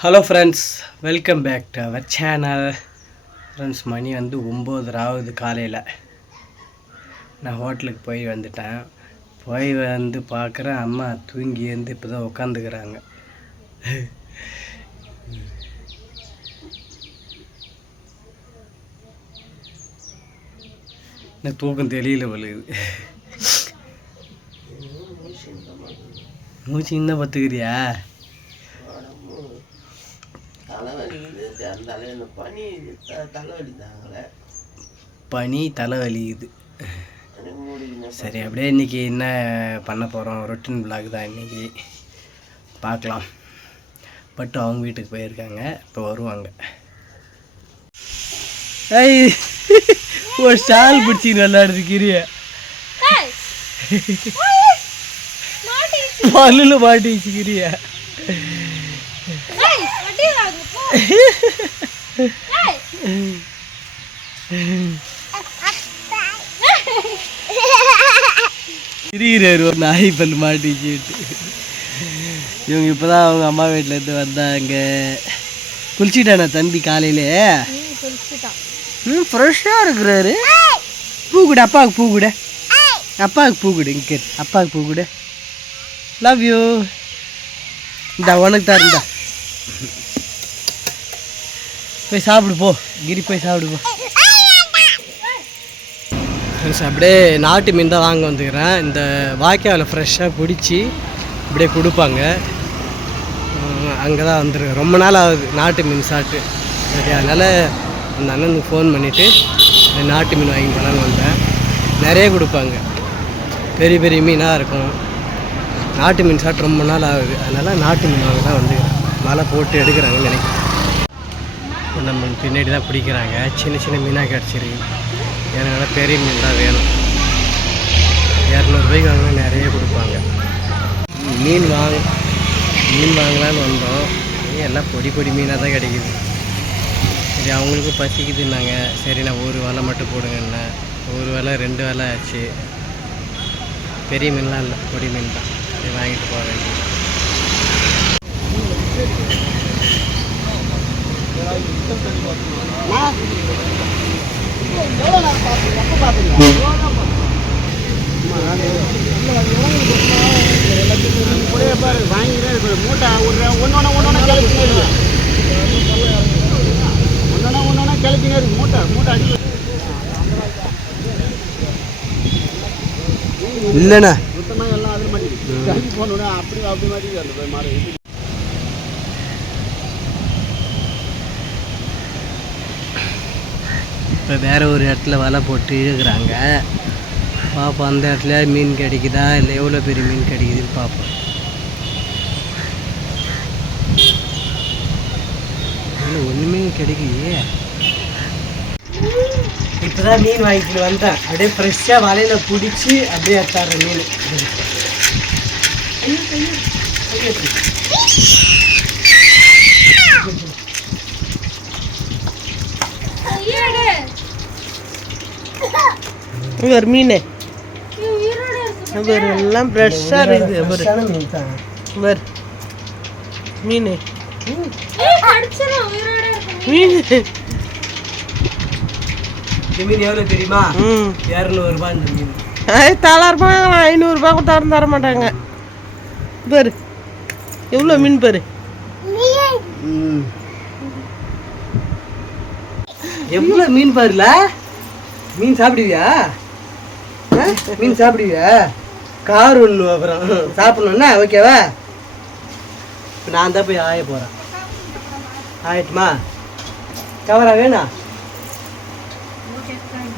Hello friends, welcome back to our channel. Friends, மணி வந்து 9:30 ஆகுது காலையில். நான் ஹோட்டலுக்கு போய் வந்துட்டேன். போய் வந்து பார்க்குறேன், அம்மா தூங்கி எழுந்து இப்போ தான் உட்காந்துக்கிறாங்க. எனக்கு தூக்கம் தெரியல விழுகுது. மூச்சு இன்னும் பார்த்துக்கிறியா? பனி தலைவலிக்குது. சரி, அப்படியே இன்றைக்கி என்ன பண்ண போகிறோம், ரொட்டீன் விளாக் தான் இன்றைக்கி. பார்க்கலாம். பட் அவங்க வீட்டுக்கு போயிருக்காங்க, இப்போ வருவாங்க. ஐய், ஒரு ஸ்டால் பிடிச்சின்னு விளையாடுறதுக்கிறிய பல்லில் மாட்டி வச்சுக்கிறிய. ஒரு நாய் பல் மாட்டிச்சுட்டு. இவங்க இப்போதான் அவங்க அம்மா வீட்டிலேருந்து வந்தாங்க. குளிச்சுட்டானா தம்பி காலையிலே? ஃப்ரெஷ்ஷாக இருக்கிறாரு. பூ கூட அப்பாவுக்கு, பூ கூட அப்பாவுக்கு, பூ கூட இங்கே அப்பாவுக்கு பூ கூட. Love you. இந்தா உனக்கு தான் இருந்தா போய் சாப்பிடு போ. கிரி போய் சாப்பிடு போ. அப்படியே நாட்டு மீன் தான் வாங்க வந்துக்கிறேன். இந்த வாய்க்காவில் ஃப்ரெஷ்ஷாக பிடிச்சி அப்படியே கொடுப்பாங்க. அங்கே தான் வந்துருக்கேன். ரொம்ப நாள் ஆகுது நாட்டு மீன் சாப்பிட்டு. சரி, அதனால் அந்த அண்ணனுக்கு ஃபோன் பண்ணிவிட்டு நாட்டு மீன் வாங்கி போகலான்னு வந்தேன். நிறைய கொடுப்பாங்க, பெரிய பெரிய மீனாக இருக்கும். நாட்டு மீன் சாப்பிட்டு ரொம்ப நாள் ஆகுது. அதனால் நாட்டு மீன் வாங்க தான் வந்துக்கிறேன். மழை போட்டு எடுக்கிறாங்கன்னு நினைக்கிறேன். நம்ம பின்னாடி தான் பிடிக்கிறாங்க. சின்ன சின்ன மீனாக கிடச்சிருக்கு. எனக்கு பெரிய மீன் தான் வேணும். 200 ரூபாய்க்கு வாங்கினா நிறைய கொடுப்பாங்க. மீன் வாங்கலான்னு வந்தோம். எல்லாம் பொடி பொடி மீனாக தான் கிடைக்கிது. சரி, அவங்களுக்கும் பசிக்குதுன்னாங்க. சரி, நான் ஒரு வேலை மட்டும் போடுங்கண்ணே. ஒரு வேலை 2 வேலை ஆச்சு. பெரிய மீன்லாம் இல்லை, பொடி மீன் தான். சரி, வாங்கிட்டு போக வேண்டியது. இல்லைண்ணா இப்போ வேறு ஒரு இடத்துல வலை போட்டு இழுக்கிறாங்க. பார்ப்போம் அந்த இடத்துல மீன் கிடைக்குதா, இல்லை எவ்வளோ பெரிய மீன் கிடைக்குதுன்னு பார்ப்போம். இல்லை, ஒன்றுமே கிடைக்கலையே. இப்போ தான் மீன் வாங்கிட்டு வந்தேன். அப்படியே ஃப்ரெஷ்ஷாக வலையில் பிடிச்சி அப்படியே எடுத்தாடுற மீன். ஒரு மீன் எல்லாம் ஃப்ரெஷ்ஷாக இருக்குது. மீன் தான் மீன் மீன் எவ்வளோ தெரியுமா? 200 ரூபாய் இந்த மீன். தளர்பாங்க 500 ரூபாய் கூட தர மாட்டாங்க. பாரு எவ்வளோ மீன் பாரு. எவ்வளோ மீன் பாருல. மீன் சாப்பிடுவியா? மீன் சாப்பிடுவியா? கார் ஒன்று அப்புறம் சாப்பிட்ணுன்னா ஓகேவா? இப்போ நான் தான் போய் ஆய போகிறேன். ஆயிட்டுமா? கவரா வேணா?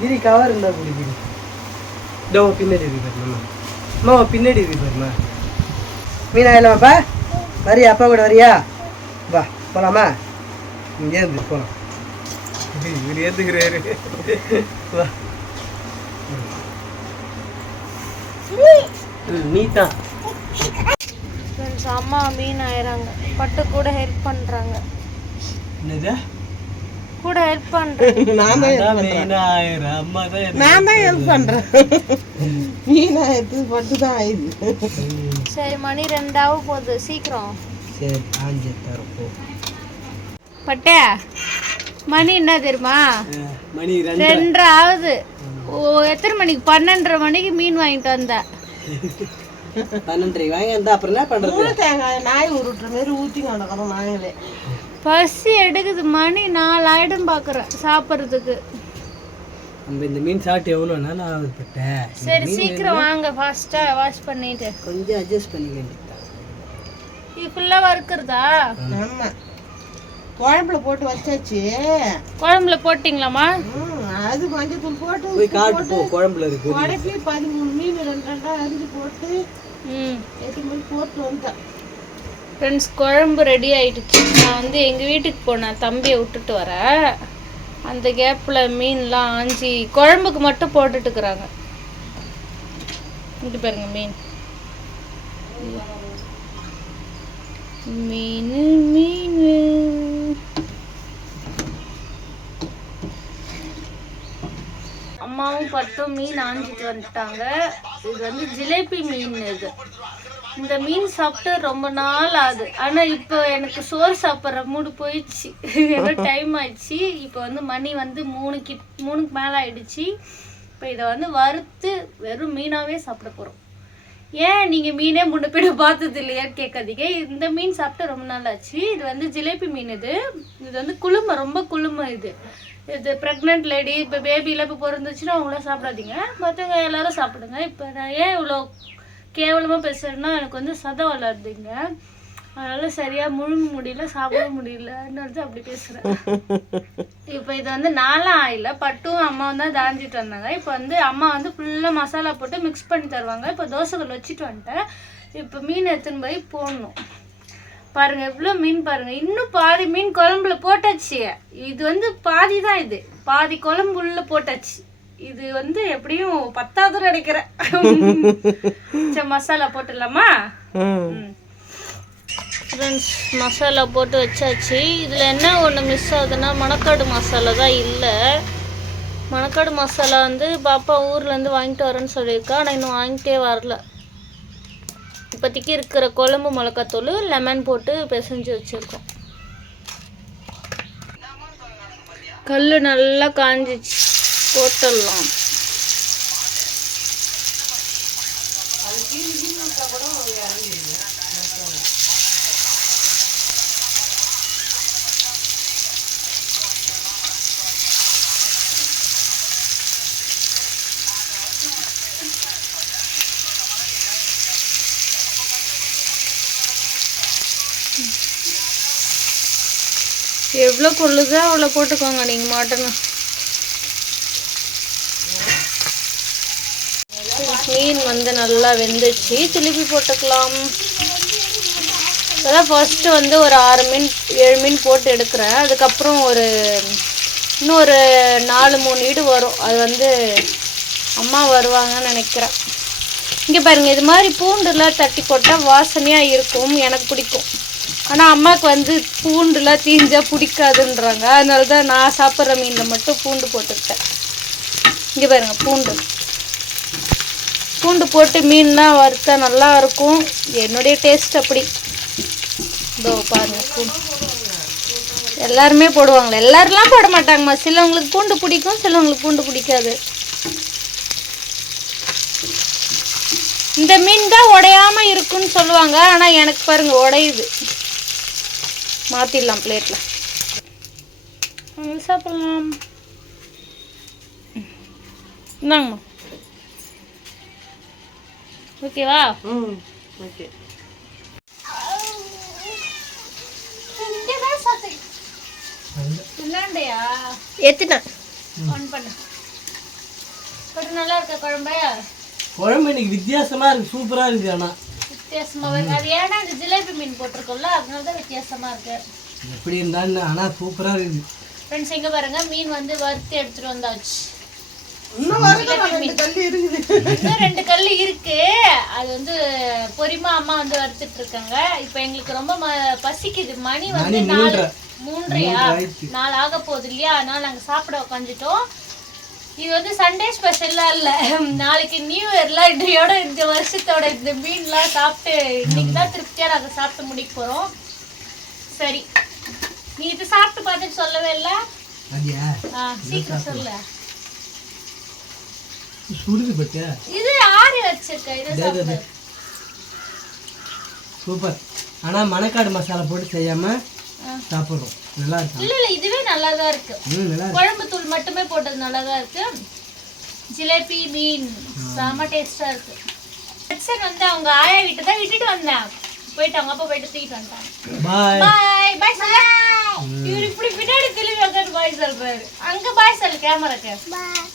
கிரி கவர் இருந்தால் குடிக்கிது. இதோ பின்னாடி இருக்கு பாருமா. அம்மா பின்னாடி இருக்கு பாருமா. மீன் ஆயிடலாமாப்பா? வரியா? அப்பா கூட வரியா? வா போகலாமா? இங்கே இருந்து போகலாம். இவர் ஏற்றுக்கிறாரு. வா. நீ தான் அம்மா மீன் ஆயிராங்க. பட்டு கூட ஹெல்ப் பண்ணுறாங்க. என்னது? கூட ஹெல்ப் பண்ணுறேன். நான் தான் ஹெல்ப் பண்ணுறேன். மீன் ஆயிடுது, பட்டு தான் ஆயிடுது. சரி, மணி 2 ஆக போகுது, சீக்கிரம். சரி, ஆஞ்சு தரப்போ பட்டே மணி என்ன தெரியுமா? மணி 2:30 ஆகுது. எத்தனை மணிக்கு? 12:30 மணிக்கு மீன் வாங்கிட்டு வந்தேன். 12:30 வாங்கி வந்தா அப்புறம் என்ன பண்றது? தேங்காய் நாய் உருட்டுற மாதிரி ஊற்றி கொண்டக்கிறோம் நாங்களே. பசி எடுக்குது. மணி 4 ஆயிடும் பார்க்குறேன் சாப்பிட்றதுக்கு. நம்ம இந்த மீன் சாப்பிட்டு எவ்வளோ நாள் ஆகுது பட்ட? சரி சீக்கிரம் வாங்க, ஃபாஸ்ட்டாக வாஷ் பண்ணிட்டு. கொஞ்சம் அட்ஜஸ்ட் பண்ணிக்க வேண்டியது. இது ஃபுல்லாக வறுக்கிறதா? ஆமாம், குழம்புல போட்டு வச்சாச்சு. குழம்புல போட்டிங்களாம்மா? அது மஞ்சத்தூள் போட்டு போய் காட்டு போ, குழம்புல இருக்கு. உடப்பி 13 மீன் 2 அரிஞ்சு போட்டு 8 மணி போட்டு வந்தேன். ஃப்ரெண்ட்ஸ், குழம்பு ரெடி ஆயிடுச்சு. நான் வந்து எங்கள் வீட்டுக்கு போனேன், தம்பியை விட்டுட்டு வரேன். அந்த கேப்பில் மீன்லாம் ஆஞ்சி குழம்புக்கு மட்டும் போட்டுட்டுக்கிறாங்க. இங்கே பாருங்க மீன். மீன் மீன் அம்மாவும் பட்டும் மீன் ஆஞ்சிட்டு வந்துட்டாங்க. இது வந்து ஜிலேபி மீன். இந்த மீன் சாப்பிட்டு ரொம்ப நாள் ஆகுது. ஆனால் இப்போ எனக்கு சோறு சாப்பிட்ற மூடு போயிடுச்சு. ஏதோ டைம் ஆயிடுச்சு. இப்போ வந்து மணி வந்து 3க்கு மேலே ஆயிடுச்சு. இப்போ இதை வந்து வறுத்து வெறும் மீனாகவே சாப்பிட போகிறோம். ஏன் நீங்கள் மீனே முன்னப்பிட பார்த்தது இல்லையான்னு கேட்காதீங்க. இந்த மீன் சாப்பிட்டு ரொம்ப நாள் ஆச்சு. இது வந்து ஜிலேபி மீன். இது வந்து குளுமை, ரொம்ப குளுமை. இது ப்ரெக்னென்ட் லேடி, இப்போ பேபியில் இப்போ பிறந்துச்சுன்னா அவங்களாம் சாப்பிடாதீங்க, மற்றவங்க எல்லோரும் சாப்பிடுங்க. இப்போ நான் ஏன் இவ்வளோ கேவலமாக பேசுகிறேன்னா, எனக்கு வந்து சதம் வளருதுங்க. அதனால் சரியாக முழுங்க முடியல, சாப்பிட முடியலன்னு வந்து அப்படி பேசுகிறேன். இப்போ இது வந்து நாலாம் ஆயில பட்டும் அம்மாவும் தான் தாஞ்சிட்டு வந்தாங்க. இப்போ வந்து அம்மா வந்து ஃபுல்லாக மசாலா போட்டு மிக்ஸ் பண்ணி தருவாங்க. இப்போ தோசைகள் வச்சுட்டு வந்துட்டேன். இப்போ மீன் எடுத்துன்னு போய் போடணும். பாருங்க எவ்வளோ மீன் பாருங்க. இன்னும் பாதி மீன் குழம்புல போட்டாச்சு. இது வந்து பாதி தான், இது பாதி குழம்பு உள்ள போட்டாச்சு. இது வந்து எப்படியும் 10வது நினைக்கிறேன். சரி, மசாலா போட்டுடலாமா? ஃப்ரெண்ட்ஸ், மசாலா போட்டு வச்சாச்சு. இதில் என்ன ஒன்று மிஸ் ஆகுதுன்னா, மணக்காடு மசாலா தான் இல்லை. மணக்காடு மசாலா வந்து பாப்பா ஊர்லேருந்து வாங்கிட்டு வரேன்னு சொல்லியிருக்கா. ஆனால் இன்னும் வாங்கிட்டே வரல. இப்போதைக்கு இருக்கிற குழம்பு மிளகாத்தூள், லெமன் போட்டு பிசைஞ்சு வச்சுருக்கோம். கல் நல்லா காஞ்சிச்சு, போட்டுடலாம். எவ்வளோ கொள்ளுதோ அவ்வளோ போட்டுக்கோங்க நீங்கள் மாட்டணும். மீன் வந்து நல்லா வெந்துச்சு, திருப்பி போட்டுக்கலாம். அதான் ஃபர்ஸ்ட்டு வந்து ஒரு 6 மீன் 7 மீன் போட்டு எடுக்கிறேன். அதுக்கப்புறம் இன்னும் ஒரு 4-3 ஈடு வரும். அது வந்து அம்மா வருவாங்கன்னு நினைக்கிறேன். இங்கே பாருங்கள், இது மாதிரி பூண்டுலாம் தட்டி போட்டால் வாசனையாக இருக்கும், எனக்கு பிடிக்கும். ஆனால் அம்மாவுக்கு வந்து பூண்டுலாம் தீஞ்சால் பிடிக்காதுன்றாங்க. அதனால தான் நான் சாப்பிட்ற மீனில் மட்டும் பூண்டு போட்டுக்கிட்டேன். இங்கே பாருங்கள், பூண்டு போட்டு மீன்லாம் வறுத்தா நல்லா இருக்கும். என்னுடைய டேஸ்ட் அப்படி. இதோ பாருங்கள், பூண்டு எல்லாருமே போடுவாங்களே, எல்லாருலாம் போட மாட்டாங்கம்மா. சிலவங்களுக்கு பூண்டு பிடிக்கும், சிலவங்களுக்கு பூண்டு பிடிக்காது. இந்த மீன் தான் உடையாமல் இருக்குன்னு சொல்லுவாங்க. ஆனால் எனக்கு பாருங்கள் உடையுது. மாற்றிடலாம் பிளேட்டில், சாப்பிடலாம். இந்தாங்கம்மா, ஓகேவா? ஓகே. இல்லையா எத்தனை ஆன் பண்ண நல்லா இருக்கா குழம்பு? குழம்பு இன்னைக்கு வித்தியாசமாக இருக்குது, சூப்பராக இருக்குது. ஆனால் வித்தியாசமாக இருக்கு. அது ஏன்னா இந்த ஜிலேபி மீன் போட்டிருக்கோம்ல, அதனால தான் வித்தியாசமாக இருக்கு. எப்படி இருந்தாலும் ஆனால் சூப்பராக இருக்குது. ஃப்ரெண்ட்ஸ், எங்கே பாருங்க, மீன் வந்து வறுத்து எடுத்துட்டு வந்தாச்சு. இன்னும் 2 கல் இருக்கு. அது வந்து பொரிமா அம்மா வந்து வறுத்துட்டு இருக்காங்க. இப்போ எங்களுக்கு ரொம்ப பசிக்குது. மணி வந்து 4 ஆக போகுது இல்லையா? அதனால நாங்கள் சாப்பிட உட்காந்துட்டோம். இது வந்து சண்டே ஸ்பெஷல்லாம் இல்லை, நாளைக்கு நியூ இயர்லாம் இன்றையோட இந்த வருஷத்தோட இந்த மீன்லாம் சாப்பிட்டு இன்னைக்கு தான் திருப்தியாக நாங்கள் சாப்பிட்டு முடிக்க போகிறோம். சரி, நீ இது சாப்பிட்டு சாப்பிட்டு பார்த்துட்டு சொல்லவே இல்லை. அப்படியா? சீக்கிரம் சொல்லு. சுடுது பத்தியா? இது ஆறி வச்சிருக்க, இது சாப்பிடு. சூப்பர். ஆனா மணக்காடு மசாலா போட்டு செய்யாம சாப்பிடுறோம். நல்லா இருக்கு. இல்ல இல்ல இதுவே நல்லா தான் இருக்கு. நல்லா இருக்கு. குழம்பு தூள் மட்டுமே போட்டது நல்லா தான் இருக்கு. ஜிலேபி மீன் செம டேஸ்டா இருக்கு. சரி வந்து அவங்க ஆயா வீட்டை தான் விட்டுட்டு வந்தேன். போயிட்டு அவங்க அப்பா போயிட்டு தூக்கிட்டு வந்துட்டாங்க. பாய் பாய் பாய் சொல்ல. இவர் இப்படி பின்னாடி திரும்பி உட்காந்து பாய் சொல்றாரு. அங்க பாய் சொல்லு கேமராக்கு. பாய்.